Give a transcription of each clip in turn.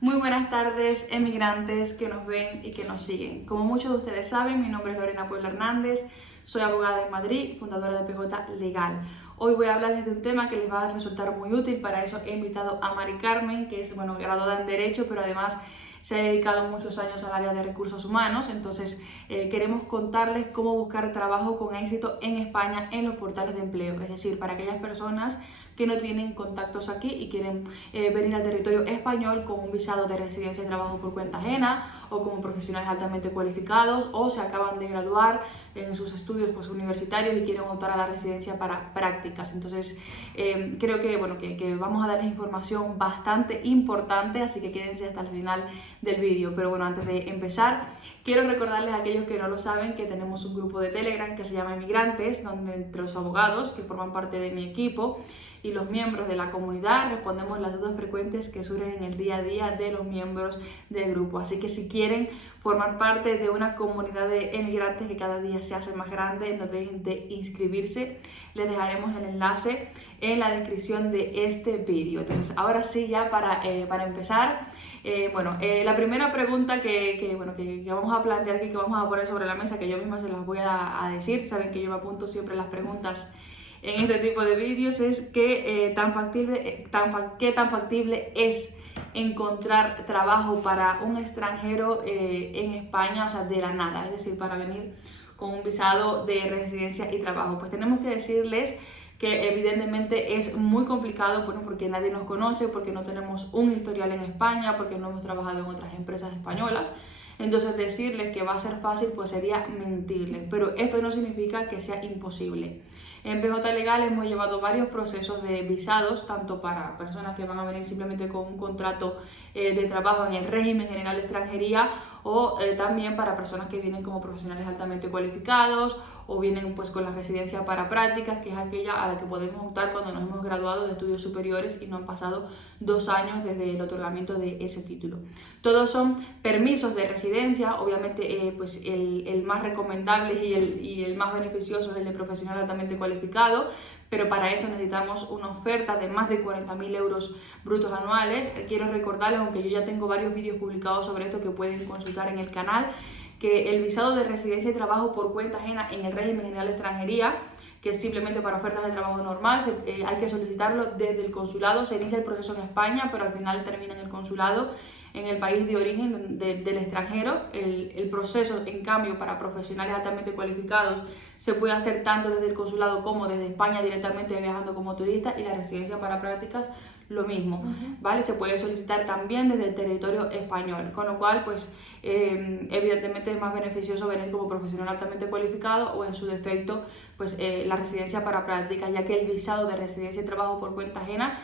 Muy buenas tardes, emigrantes que nos ven y que nos siguen. Como muchos de ustedes saben, mi nombre es Lorena Puebla Hernández, soy abogada en Madrid, fundadora de PJ Legal. Hoy voy a hablarles de un tema que les va a resultar muy útil, para eso he invitado a Mari Carmen, que es graduada en Derecho, pero además se ha dedicado muchos años al área de recursos humanos. Entonces queremos contarles cómo buscar trabajo con éxito en España en los portales de empleo, es decir, para aquellas personas que no tienen contactos aquí y quieren venir al territorio español con un visado de residencia y trabajo por cuenta ajena, o como profesionales altamente cualificados, o se acaban de graduar en sus estudios universitarios y quieren optar a la residencia para prácticas. Entonces creo que vamos a darles información bastante importante, así que quédense hasta el final del vídeo. Pero bueno, antes de empezar, quiero recordarles a aquellos que no lo saben que tenemos un grupo de Telegram que se llama Emigrantes, donde entre los abogados que forman parte de mi equipo y los miembros de la comunidad respondemos las dudas frecuentes que surgen en el día a día de los miembros del grupo. Así que si quieren formar parte de una comunidad de emigrantes que cada día se hace más grande, no dejen de inscribirse. Les dejaremos el enlace en la descripción de este vídeo. Entonces, ahora sí, ya para empezar, la primera pregunta que vamos a plantear aquí, que vamos a poner sobre la mesa, que yo misma se las voy a decir, saben que yo me apunto siempre las preguntas en este tipo de vídeos, es qué tan factible es encontrar trabajo para un extranjero en España, o sea, de la nada, es decir, para venir con un visado de residencia y trabajo. Pues tenemos que decirles que evidentemente es muy complicado, porque nadie nos conoce, porque no tenemos un historial en España, porque no hemos trabajado en otras empresas españolas. Entonces decirles que va a ser fácil pues sería mentirles, pero esto no significa que sea imposible. En PJ Legal hemos llevado varios procesos de visados, tanto para personas que van a venir simplemente con un contrato de trabajo en el régimen general de extranjería, o también para personas que vienen como profesionales altamente cualificados, o vienen pues con la residencia para prácticas, que es aquella a la que podemos optar cuando nos hemos graduado de estudios superiores y no han pasado 2 años desde el otorgamiento de ese título. Todos son permisos de residencia. Obviamente pues el más recomendable y el más beneficioso es el de profesional altamente cualificado, pero para eso necesitamos una oferta de más de 40.000 euros brutos anuales. Quiero recordarles, aunque yo ya tengo varios vídeos publicados sobre esto que pueden consultar en el canal, que el visado de residencia y trabajo por cuenta ajena en el régimen general de extranjería, que es simplemente para ofertas de trabajo normal, hay que solicitarlo desde el consulado. Se inicia el proceso en España, pero al final termina en el consulado en el país de origen del extranjero. El proceso, en cambio, para profesionales altamente cualificados se puede hacer tanto desde el consulado como desde España directamente viajando como turista, y la residencia para prácticas lo mismo, ¿vale? Se puede solicitar también desde el territorio español, con lo cual pues evidentemente es más beneficioso venir como profesional altamente cualificado, o en su defecto pues la residencia para prácticas, ya que el visado de residencia y trabajo por cuenta ajena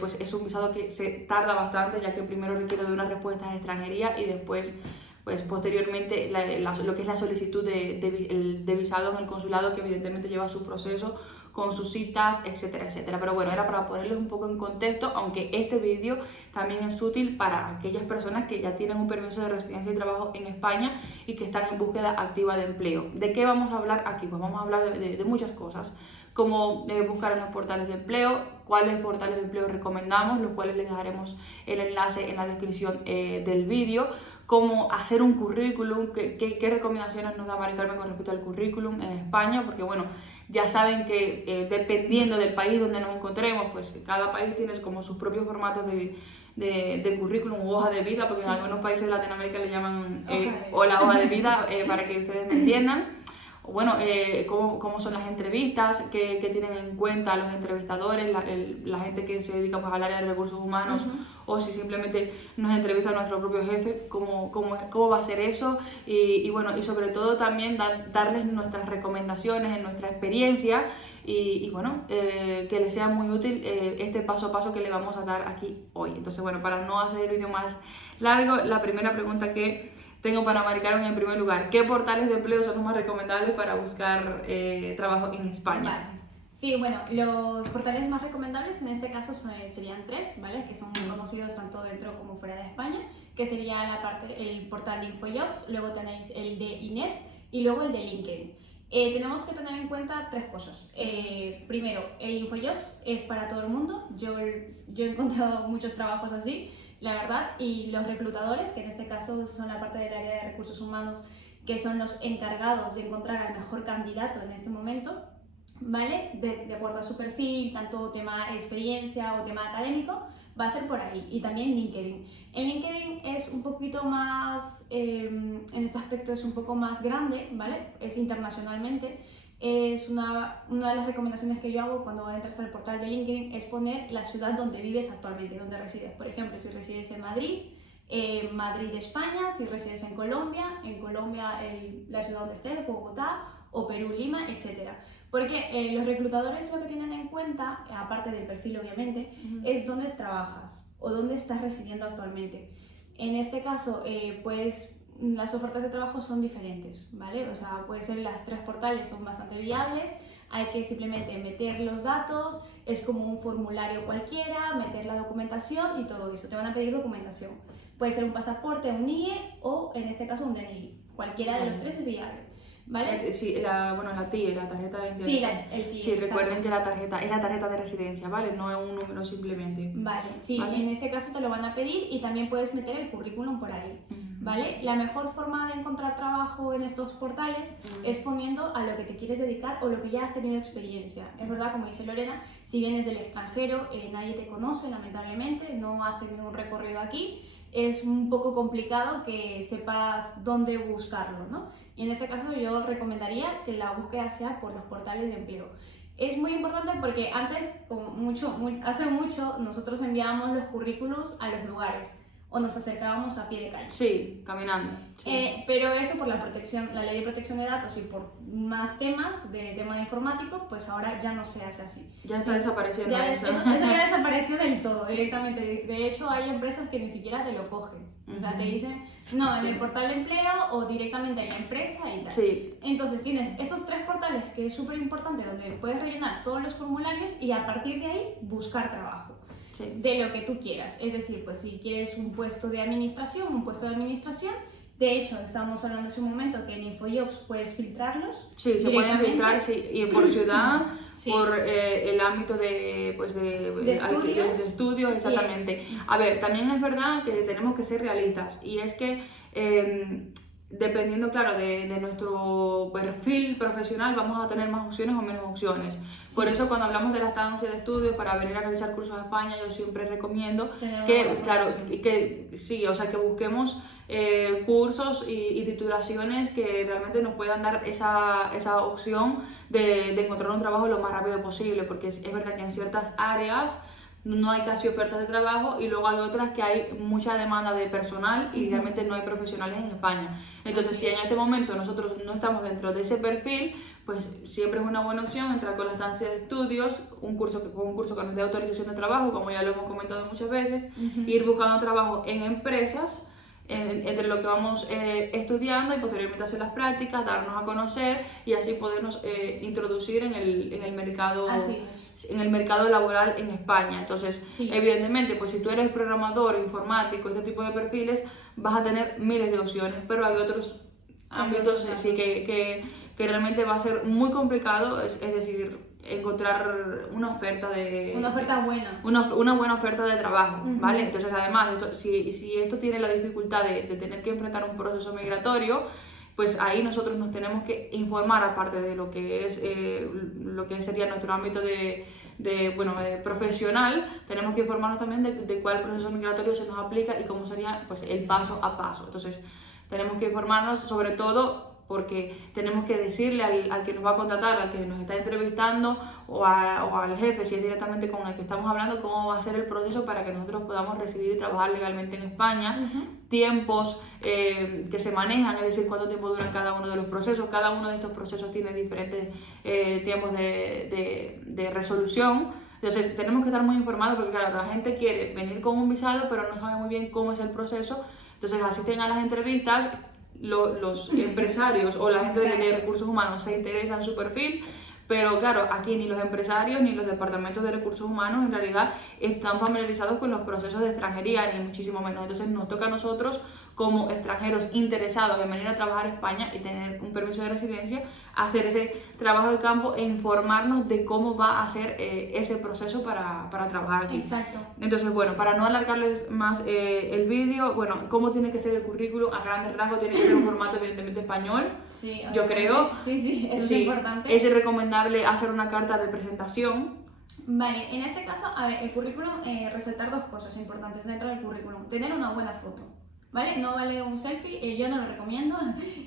pues es un visado que se tarda bastante, ya que primero requiere de una respuesta de extranjería y después pues posteriormente lo que es la solicitud de visado en el consulado, que evidentemente lleva su proceso con sus citas, etcétera, etcétera. Pero bueno, era para ponerles un poco en contexto, aunque este vídeo también es útil para aquellas personas que ya tienen un permiso de residencia y trabajo en España y que están en búsqueda activa de empleo. ¿De qué vamos a hablar aquí? Pues vamos a hablar de muchas cosas, como buscar en los portales de empleo, cuáles portales de empleo recomendamos, los cuales les dejaremos el enlace en la descripción del vídeo, cómo hacer un currículum, qué recomendaciones nos da Mari Carmen con respecto al currículum en España, porque bueno, ya saben que dependiendo del país donde nos encontremos, pues cada país tiene como sus propios formatos de currículum u hoja de vida, porque en algunos países de Latinoamérica le llaman o la hoja de vida, para que ustedes me entiendan. Bueno, cómo son las entrevistas, qué tienen en cuenta los entrevistadores, la gente que se dedica pues, al área de recursos humanos, o si simplemente nos entrevista nuestro propio jefe, cómo va a ser eso, y sobre todo también darles nuestras recomendaciones en nuestra experiencia, que les sea muy útil este paso a paso que le vamos a dar aquí hoy. Entonces bueno, para no hacer el vídeo más largo, la primera pregunta que tengo para Mari Carmen, en primer lugar, ¿qué portales de empleo son los más recomendables para buscar trabajo en España? Vale. Sí, bueno, los portales más recomendables en este caso serían 3, ¿vale? Que son muy conocidos tanto dentro como fuera de España, que sería el portal de InfoJobs, luego tenéis el de INET y luego el de LinkedIn. Tenemos que tener en cuenta 3 cosas. Primero, el InfoJobs es para todo el mundo. Yo he encontrado muchos trabajos así la verdad, y los reclutadores, que en este caso son la parte del área de recursos humanos, que son los encargados de encontrar al mejor candidato en este momento, ¿vale? De acuerdo a su perfil, tanto tema experiencia o tema académico, va a ser por ahí. Y también LinkedIn. En LinkedIn es un poquito más, en este aspecto es un poco más grande, ¿vale? Es internacionalmente. Es una de las recomendaciones que yo hago cuando entras al portal de LinkedIn es poner la ciudad donde vives actualmente, donde resides. Por ejemplo, si resides en Madrid, Madrid, España. Si resides en Colombia, la ciudad donde estés, Bogotá o Perú, Lima, etc. Porque los reclutadores lo que tienen en cuenta, aparte del perfil obviamente, es dónde trabajas o dónde estás residiendo actualmente. En este caso, pues las ofertas de trabajo son diferentes, ¿vale? O sea, puede ser las 3 portales son bastante viables, hay que simplemente meter los datos, es como un formulario cualquiera, meter la documentación y todo eso. Te van a pedir documentación. Puede ser un pasaporte, un NIE o en este caso un DNI. Cualquiera de los 3 es viable, ¿vale? Sí, la TIE, la tarjeta de identidad. Sí, el TIE. Sí, recuerden que la tarjeta es la tarjeta de residencia, ¿vale? No es un número simplemente. Vale, sí, ¿vale? En este caso te lo van a pedir y también puedes meter el currículum por ahí, ¿vale? La mejor forma de encontrar trabajo en estos portales es poniendo a lo que te quieres dedicar o lo que ya has tenido experiencia. Es verdad, como dice Lorena, si vienes del extranjero, nadie te conoce, lamentablemente, no has tenido un recorrido aquí, es un poco complicado que sepas dónde buscarlo, ¿no? Y en este caso yo recomendaría que la búsqueda sea por los portales de empleo. Es muy importante porque antes, hace mucho, nosotros enviábamos los currículos a los lugares o nos acercábamos a pie de calle. Sí, caminando. Sí. Pero eso por la ley de protección de datos y por más temas de tema informático, pues ahora ya no se hace así. Ya está desapareciendo eso. Eso ya desapareció del todo, directamente. De hecho, hay empresas que ni siquiera te lo cogen. O sea, te dicen, no, en el portal de empleo o directamente en la empresa y tal. Sí. Entonces tienes estos 3 portales que es súper importante donde puedes rellenar todos los formularios y a partir de ahí buscar trabajo. Sí. De lo que tú quieras, es decir, pues si quieres un puesto de administración, de hecho, estábamos hablando hace un momento que en InfoJobs puedes filtrarlos. Sí, se pueden filtrar, sí, y por ciudad, sí. Por el ámbito de estudios, exactamente. A ver, también es verdad que tenemos que ser realistas y es que dependiendo, claro, de nuestro perfil profesional, vamos a tener más opciones o menos opciones. Sí. Por eso, cuando hablamos de la estancia de estudios para venir a realizar cursos a España, yo siempre recomiendo que, claro, que sí, o sea, que busquemos cursos y titulaciones que realmente nos puedan dar esa opción de encontrar un trabajo lo más rápido posible, porque es verdad que en ciertas áreas no hay casi ofertas de trabajo y luego hay otras que hay mucha demanda de personal y realmente no hay profesionales en España. Entonces, si en este momento nosotros no estamos dentro de ese perfil, pues siempre es una buena opción entrar con la estancia de estudios, un curso que nos dé autorización de trabajo, como ya lo hemos comentado muchas veces, ir buscando trabajo en empresas, entre lo que vamos estudiando y posteriormente hacer las prácticas, darnos a conocer y así podernos introducir en el mercado laboral en España. Entonces, evidentemente, pues si tú eres programador, informático, este tipo de perfiles, vas a tener miles de opciones, pero hay otros ámbitos que realmente va a ser muy complicado, es decir, encontrar una oferta buena. Una buena oferta de trabajo, ¿vale? Entonces, además, si esto tiene la dificultad de tener que enfrentar un proceso migratorio, pues ahí nosotros nos tenemos que informar, aparte de lo que sería nuestro ámbito profesional, tenemos que informarnos también de cuál proceso migratorio se nos aplica y cómo sería pues el paso a paso. Entonces, tenemos que informarnos sobre todo porque tenemos que decirle al que nos va a contratar, al que nos está entrevistando o al jefe, si es directamente con el que estamos hablando, cómo va a ser el proceso para que nosotros podamos residir y trabajar legalmente en España, tiempos que se manejan, es decir, cuánto tiempo duran cada uno de los procesos. Cada uno de estos procesos tiene diferentes tiempos de resolución. Entonces tenemos que estar muy informados porque claro, la gente quiere venir con un visado pero no sabe muy bien cómo es el proceso. Entonces asisten a las entrevistas, los empresarios o la gente de recursos humanos se interesa en su perfil, Pero claro, aquí ni los empresarios ni los departamentos de recursos humanos en realidad están familiarizados con los procesos de extranjería, ni muchísimo menos. Entonces nos toca a nosotros, como extranjeros interesados en venir a trabajar a España y tener un permiso de residencia, hacer ese trabajo de campo e informarnos de cómo va a ser ese proceso para trabajar aquí. Exacto. Entonces, bueno, para no alargarles más el vídeo, bueno, ¿cómo tiene que ser el currículum? A grandes rasgos tiene que ser un formato evidentemente español, Sí, yo creo. Sí, eso Sí, es importante. es recomendable hacer una carta de presentación. Vale, en este caso, a ver, el currículum, resaltar 2 cosas importantes dentro del currículum. Tener una buena foto, ¿vale? No vale un selfie, yo no lo recomiendo,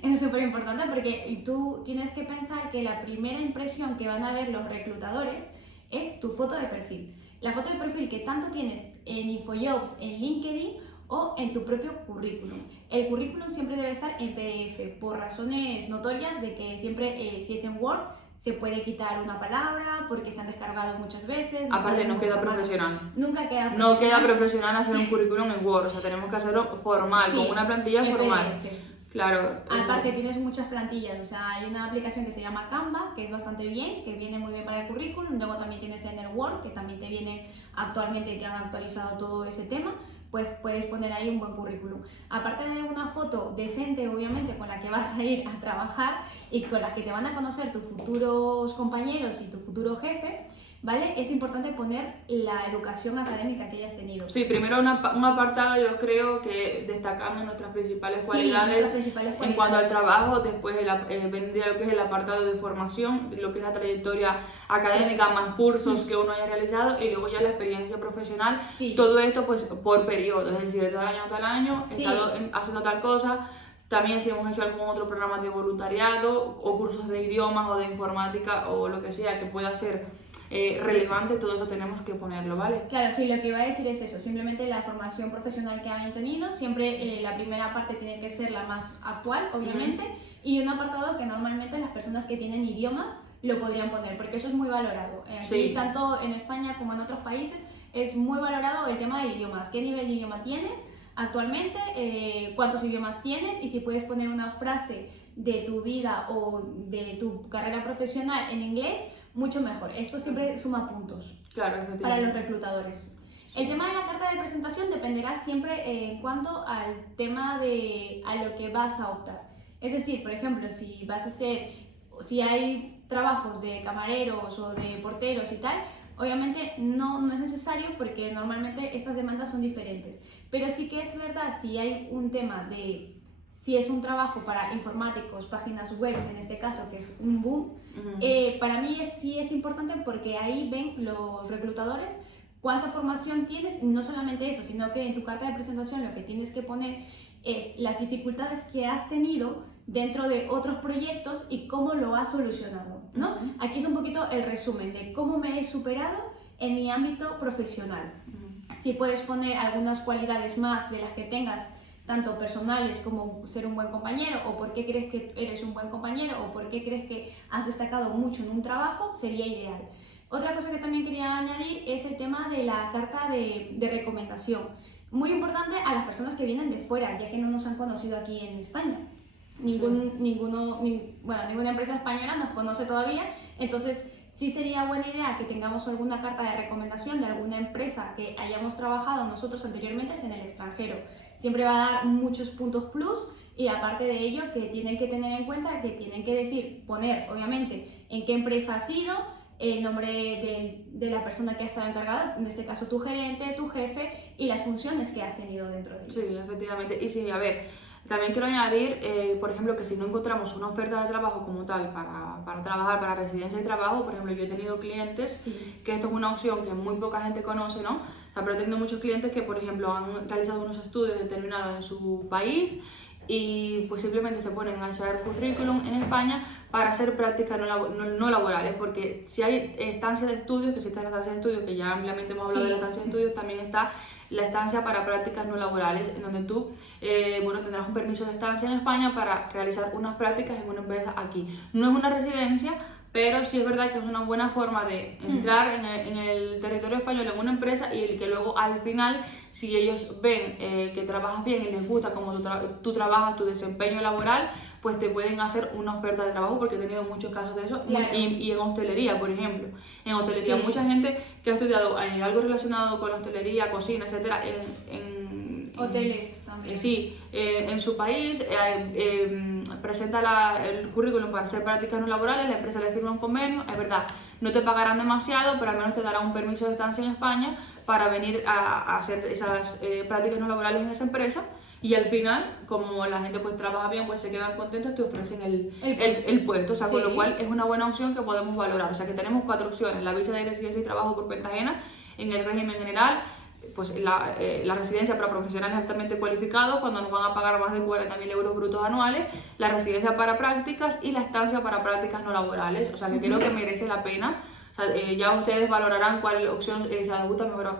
es súper importante porque tú tienes que pensar que la primera impresión que van a ver los reclutadores es tu foto de perfil. La foto de perfil que tanto tienes en InfoJobs, en LinkedIn o en tu propio currículum. El currículum siempre debe estar en PDF por razones notorias de que siempre, si es en Word, se puede quitar una palabra porque se han descargado muchas veces. Aparte, no queda profesional. Nunca queda profesional. No queda profesional hacer un currículum en Word, o sea, tenemos que hacerlo formal, Sí, con una plantilla en formal. PDF. Claro. Aparte tienes muchas plantillas, o sea, hay una aplicación que se llama Canva, que es bastante bien, que viene muy bien para el currículum. Luego también tienes Word, que también te viene actualmente, que han actualizado todo ese tema. Pues puedes poner ahí un buen currículum. Aparte de una foto decente, obviamente, con la que vas a ir a trabajar y con la que te van a conocer tus futuros compañeros y tu futuro jefe, ¿vale? Es importante poner la educación académica que hayas tenido. Sí, primero un apartado, yo creo que destacando nuestras principales cualidades en cuanto al trabajo, después vendría lo que es el apartado de formación, lo que es la trayectoria académica, más cursos que uno haya realizado y luego ya la experiencia profesional. Sí. Todo esto pues por periodos, es decir, de tal año a tal año, he estado haciendo tal cosa. También si hemos hecho algún otro programa de voluntariado o cursos de idiomas o de informática o lo que sea que pueda ser relevante, todo eso tenemos que ponerlo, ¿vale? Claro, sí, lo que iba a decir es eso, simplemente la formación profesional que hayan tenido, siempre la primera parte tiene que ser la más actual, obviamente, y un apartado que normalmente las personas que tienen idiomas lo podrían poner, porque eso es muy valorado. Aquí, tanto en España como en otros países, es muy valorado el tema de idiomas. ¿Qué nivel de idioma tienes actualmente? ¿Cuántos idiomas tienes? Y si puedes poner una frase de tu vida o de tu carrera profesional en inglés, mucho mejor. Esto siempre suma puntos para los reclutadores. Sí. El tema de la carta de presentación dependerá siempre en cuanto al tema a lo que vas a optar. Es decir, por ejemplo, si hay trabajos de camareros o de porteros y tal, obviamente no es necesario porque normalmente estas demandas son diferentes. Pero sí que es verdad, si hay un tema si es un trabajo para informáticos, páginas web, en este caso, que es un boom, para mí sí es importante porque ahí ven los reclutadores cuánta formación tienes, y no solamente eso, sino que en tu carta de presentación lo que tienes que poner es las dificultades que has tenido dentro de otros proyectos y cómo lo has solucionado, ¿no? Aquí es un poquito el resumen de cómo me he superado en mi ámbito profesional. Si puedes poner algunas cualidades más de las que tengas, tanto personales como ser un buen compañero, o por qué crees que eres un buen compañero, o por qué crees que has destacado mucho en un trabajo, sería ideal. Otra cosa que también quería añadir es el tema de la carta de recomendación. Muy importante a las personas que vienen de fuera, ya que no nos han conocido aquí en España. Ninguna empresa española nos conoce todavía, entonces sí sería buena idea que tengamos alguna carta de recomendación de alguna empresa que hayamos trabajado nosotros anteriormente en el extranjero. Siempre va a dar muchos puntos plus y aparte de ello que tienen que tener en cuenta que tienen que poner obviamente en qué empresa has sido, el nombre de la persona que ha estado encargada, en este caso tu gerente, tu jefe y las funciones que has tenido dentro de ellos. Sí, efectivamente. Y sí, a ver, también quiero añadir, por ejemplo, que si no encontramos una oferta de trabajo como tal para trabajar, para residencia y trabajo, por ejemplo, yo he tenido clientes, que esto es una opción que muy poca gente conoce, ¿no? O sea, pero he tenido muchos clientes que, por ejemplo, han realizado unos estudios determinados en su país y pues simplemente se ponen a echar currículum en España para hacer prácticas no laborales, porque si hay estancias de estudios, que existe la estancia de estudios, que ya ampliamente hemos hablado de la estancia de estudios, también está la estancia para prácticas no laborales, en donde tú tendrás un permiso de estancia en España para realizar unas prácticas en una empresa aquí. No es una residencia, pero sí es verdad que es una buena forma de entrar en el territorio español en una empresa y que luego al final, si ellos ven que trabajas bien y les gusta cómo tú trabajas, tu desempeño laboral, pues te pueden hacer una oferta de trabajo, porque he tenido muchos casos de eso. Claro. Y en hostelería, por ejemplo. En hostelería, mucha gente que ha estudiado algo relacionado con la hostelería, cocina, etcétera, hoteles también. Sí, en su país presenta el currículum para hacer prácticas no laborales, la empresa le firma un convenio, es verdad, no te pagarán demasiado, pero al menos te darán un permiso de estancia en España para venir a hacer esas prácticas no laborales en esa empresa. Y al final, como la gente pues trabaja bien, pues se quedan contentos, te ofrecen el puesto. O sea, con lo cual es una buena opción que podemos valorar. O sea, que tenemos 4 opciones: la visa de residencia y trabajo por cuenta ajena en el régimen general, pues la residencia para profesionales altamente cualificados, cuando nos van a pagar más de 40.000 euros brutos anuales, la residencia para prácticas y la estancia para prácticas no laborales. O sea, que creo que merece la pena. O sea, ya ustedes valorarán cuál opción se ajusta mejor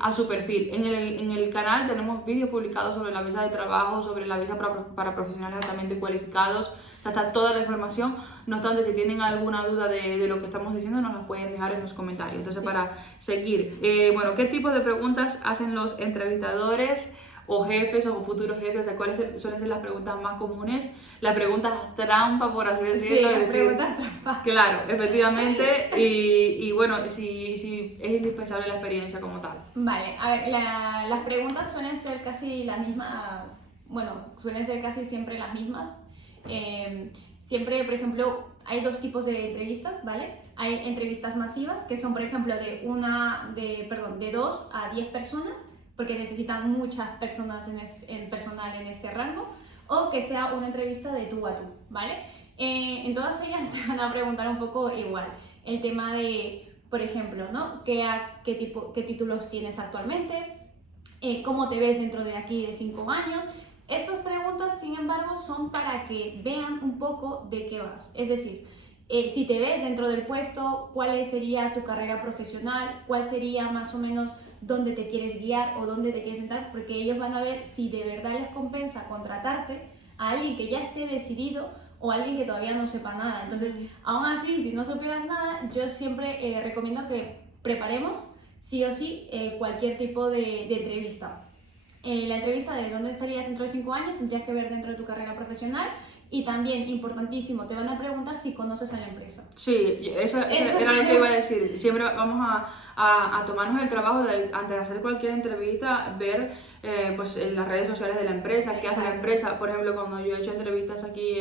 a su perfil. En el canal tenemos vídeos publicados sobre la visa de trabajo, sobre la visa para profesionales altamente cualificados. O sea, está toda la información. No obstante, si tienen alguna duda de lo que estamos diciendo, nos las pueden dejar en los comentarios. Entonces, para seguir, bueno, ¿qué tipo de preguntas hacen los entrevistadores o jefes o futuros jefes? O sea, ¿cuáles suelen ser las preguntas más comunes? Las preguntas trampa, por así decirlo. Sí, las preguntas trampa. Claro, efectivamente. Y bueno, si es indispensable la experiencia como tal. Vale, a ver, las preguntas suelen ser casi las mismas, bueno, suelen ser casi siempre las mismas. Siempre, por ejemplo, hay 2 tipos de entrevistas, ¿vale? Hay entrevistas masivas, que son, por ejemplo, de 2 a 10 personas, porque necesitan muchas personas en personal en este rango, o que sea una entrevista de tú a tú, ¿vale? En todas ellas te van a preguntar un poco igual, el tema de, por ejemplo, ¿no? ¿Qué títulos tienes actualmente? ¿Cómo te ves dentro de aquí de 5 años? Estas preguntas, sin embargo, son para que vean un poco de qué vas, es decir, si te ves dentro del puesto, cuál sería tu carrera profesional, cuál sería más o menos dónde te quieres guiar o dónde te quieres entrar, porque ellos van a ver si de verdad les compensa contratarte a alguien que ya esté decidido o a alguien que todavía no sepa nada. Entonces, aún así, si no supieras nada, yo siempre recomiendo que preparemos sí o sí cualquier tipo de entrevista. La entrevista de dónde estarías dentro de 5 años tendrías que ver dentro de tu carrera profesional. Y también, importantísimo, te van a preguntar si conoces a la empresa. Sí, eso era lo que iba a decir. Siempre vamos a tomarnos el trabajo de, antes de hacer cualquier entrevista, ver pues en las redes sociales de la empresa, qué hace la empresa. Por ejemplo, cuando yo he hecho entrevistas aquí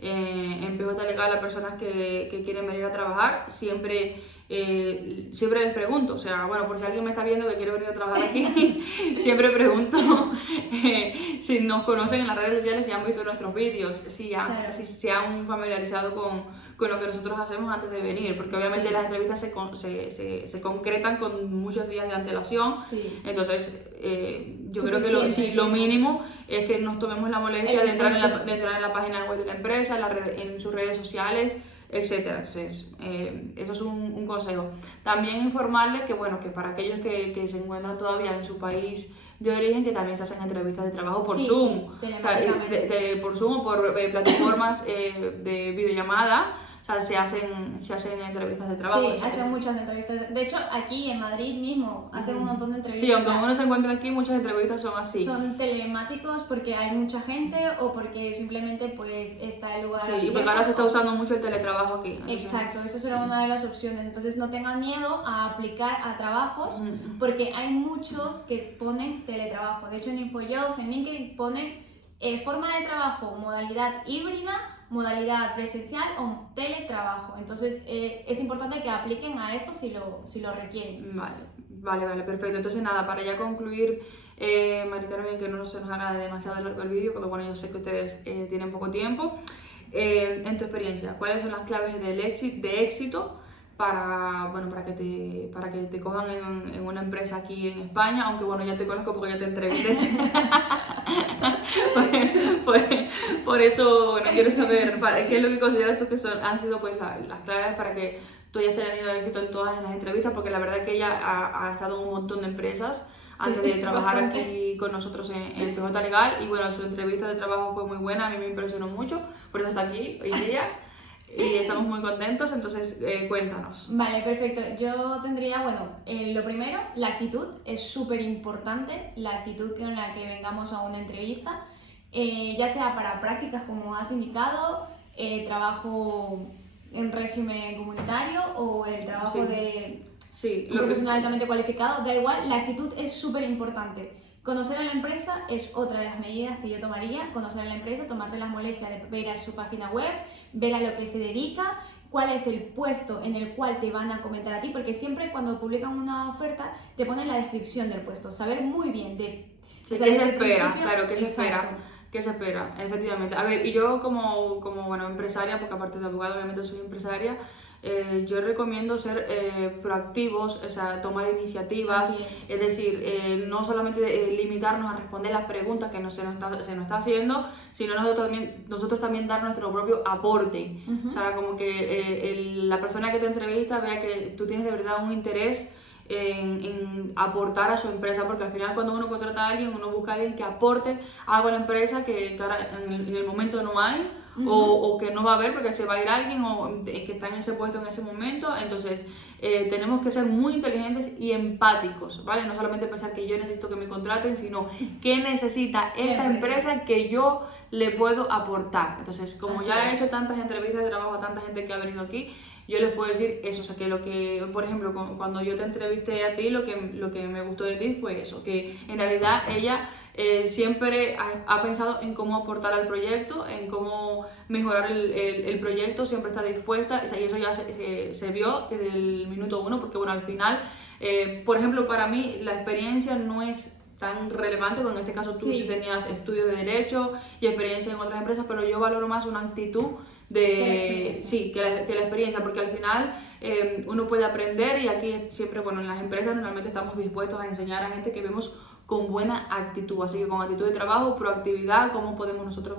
en PJ Legal a personas que quieren venir a trabajar, siempre les pregunto, o sea, bueno, por si alguien me está viendo que quiere venir a trabajar aquí, siempre pregunto si nos conocen en las redes sociales, si han visto nuestros vídeos, si se han familiarizado con lo que nosotros hacemos antes de venir, porque obviamente las entrevistas se concretan con muchos días de antelación. Entonces yo creo que lo mínimo es que nos tomemos la molestia de entrar en la página web de la empresa, en sus redes sociales, etcétera. Entonces, eso es un consejo. También informarles que, bueno, que para aquellos que se encuentran todavía en su país de origen, que también se hacen entrevistas de trabajo por Zoom, por Zoom o por plataformas de videollamada. O sea, se hacen entrevistas de trabajo. Sí, hacen muchas entrevistas. De hecho, aquí en Madrid mismo hacen un montón de entrevistas. Sí, aunque uno se encuentra aquí, muchas entrevistas son así. Son telemáticos porque hay mucha gente o porque simplemente pues está el lugar. Sí, y porque ahora se está usando mucho el teletrabajo aquí. Entonces... Exacto, eso será una de las opciones. Entonces no tengan miedo a aplicar a trabajos porque hay muchos que ponen teletrabajo. De hecho, en InfoJobs, en LinkedIn ponen forma de trabajo, modalidad híbrida, modalidad presencial o teletrabajo. Entonces es importante que apliquen a esto si lo requieren. Vale, perfecto. Entonces nada, para ya concluir, Mari Carmen, que no se nos haga demasiado largo el vídeo, porque bueno, yo sé que ustedes tienen poco tiempo. En tu experiencia, ¿cuáles son las claves de éxito para que te cojan en una empresa aquí en España? Aunque bueno, ya te conozco porque ya te entrevisté. por eso, bueno, quiero saber qué es lo que consideras tú que han sido pues las claves para que tú hayas tenido éxito en todas las entrevistas, porque la verdad es que ella ha estado en un montón de empresas antes de trabajar aquí con nosotros en PJ Legal, y bueno, su entrevista de trabajo fue muy buena, a mí me impresionó mucho, por eso está aquí hoy día. y estamos muy contentos, entonces cuéntanos. Vale, perfecto. Yo tendría, bueno, lo primero, la actitud es súper importante, la actitud con la que vengamos a una entrevista, ya sea para prácticas como has indicado, trabajo en régimen comunitario o el trabajo de un profesional altamente cualificado, da igual, la actitud es súper importante. Conocer a la empresa es otra de las medidas que yo tomaría, conocer a la empresa, tomarte las molestias de ver a su página web, ver a lo que se dedica, cuál es el puesto en el cual te van a comentar a ti, porque siempre cuando publican una oferta te ponen la descripción del puesto, saber muy bien de... Sí, ¿qué se espera? Claro, ¿qué se espera? ¿Qué se espera? Efectivamente. A ver, y yo como bueno, empresaria, porque aparte de abogada obviamente soy empresaria, yo recomiendo ser proactivos, o sea, tomar iniciativas, es decir, no solamente limitarnos a responder las preguntas que se nos está haciendo, sino nosotros también dar nuestro propio aporte. O sea, como que la persona que te entrevista vea que tú tienes de verdad un interés en aportar a su empresa, porque al final cuando uno contrata a alguien, uno busca a alguien que aporte algo a la empresa que ahora en el momento no hay, o que no va a haber porque se va a ir alguien o que está en ese puesto en ese momento. Entonces tenemos que ser muy inteligentes y empáticos, ¿vale? No solamente pensar que yo necesito que me contraten, sino qué necesita esta empresa que yo le puedo aportar. Entonces, como ya he hecho tantas entrevistas de trabajo a tanta gente que ha venido aquí, yo les puedo decir eso, o sea, que lo que, por ejemplo, cuando yo te entrevisté a ti, lo que me gustó de ti fue eso, que en realidad ella siempre ha pensado en cómo aportar al proyecto, en cómo mejorar el proyecto, siempre está dispuesta, o sea, y eso ya se vio desde el minuto uno, porque bueno, al final, por ejemplo, para mí la experiencia no es tan relevante, porque en este caso tú sí tenías estudios de Derecho y experiencia en otras empresas, pero yo valoro más una actitud que la experiencia, porque al final uno puede aprender, y aquí siempre, bueno, en las empresas normalmente estamos dispuestos a enseñar a gente que vemos con buena actitud, así que con actitud de trabajo, proactividad, cómo podemos nosotros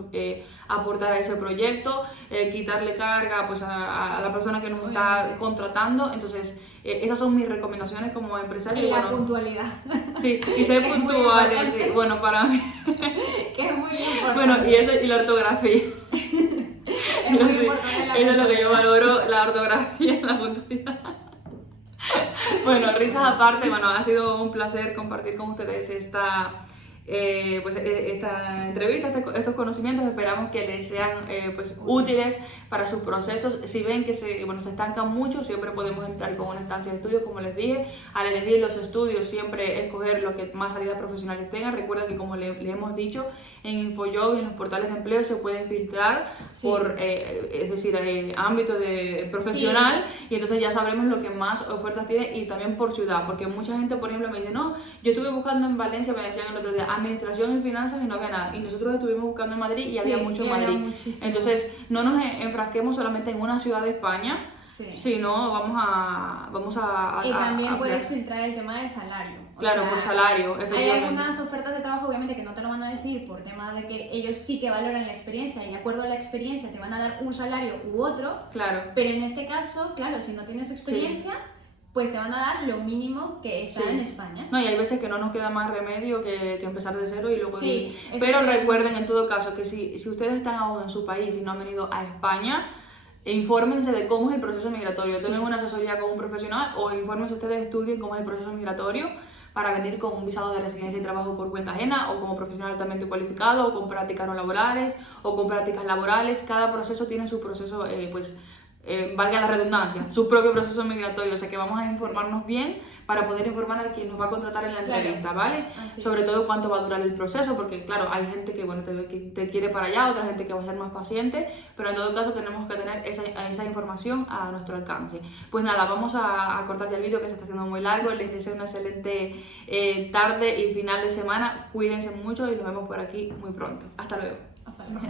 aportar a ese proyecto, quitarle carga pues a la persona que nos está contratando. Entonces esas son mis recomendaciones como empresario. Y la puntualidad. Sí, y ser puntuales, sí, bueno, para mí. Que es muy importante. Bueno, y eso, y la ortografía. Es muy importante la eso es lo que yo valoro, la ortografía y la puntualidad. Bueno, risas aparte, bueno, ha sido un placer compartir con ustedes esta entrevista, estos conocimientos. Esperamos que les sean útiles para sus procesos. Si ven que se estancan mucho, siempre podemos entrar con una estancia de estudios, como les dije. Al elegir los estudios, siempre escoger lo que más salidas profesionales tengan. Recuerda que, como le hemos dicho, en InfoJob y en los portales de empleo se puede filtrar por ámbito profesional, y entonces ya sabremos lo que más ofertas tiene, y también por ciudad, porque mucha gente, por ejemplo, me dice, no, yo estuve buscando en Valencia, me decían el otro día, administración y finanzas, y no había nada, y nosotros estuvimos buscando en Madrid y había mucho en Madrid. Entonces no nos enfrasquemos solamente en una ciudad de España, sino vamos a y también puedes filtrar el tema del salario. Claro, por salario, efectivamente. Hay algunas ofertas de trabajo, obviamente, que no te lo van a decir por tema de que ellos sí que valoran la experiencia, y de acuerdo a la experiencia te van a dar un salario u otro. Claro. Pero en este caso, claro, si no tienes experiencia, pues te van a dar lo mínimo que está en España. No, y hay veces que no nos queda más remedio que empezar de cero y luego... Pero recuerden, en todo caso, que si ustedes están aún en su país y no han venido a España, infórmense de cómo es el proceso migratorio. Tomen una asesoría con un profesional, o infórmense ustedes, estudien cómo es el proceso migratorio para venir con un visado de residencia y trabajo por cuenta ajena, o como profesional altamente cualificado, o con prácticas no laborales, o con prácticas laborales. Cada proceso tiene su proceso, valga la redundancia, su propio proceso migratorio. O sea que vamos a informarnos bien para poder informar a quien nos va a contratar en la entrevista, ¿vale? Sobre todo cuánto va a durar el proceso, porque claro, hay gente que te quiere para allá, otra gente que va a ser más paciente, pero en todo caso tenemos que tener esa información a nuestro alcance. Pues nada, vamos a cortar ya el vídeo, que se está haciendo muy largo. Les deseo una excelente tarde y final de semana. Cuídense mucho y nos vemos por aquí muy pronto. Hasta luego. Hasta luego.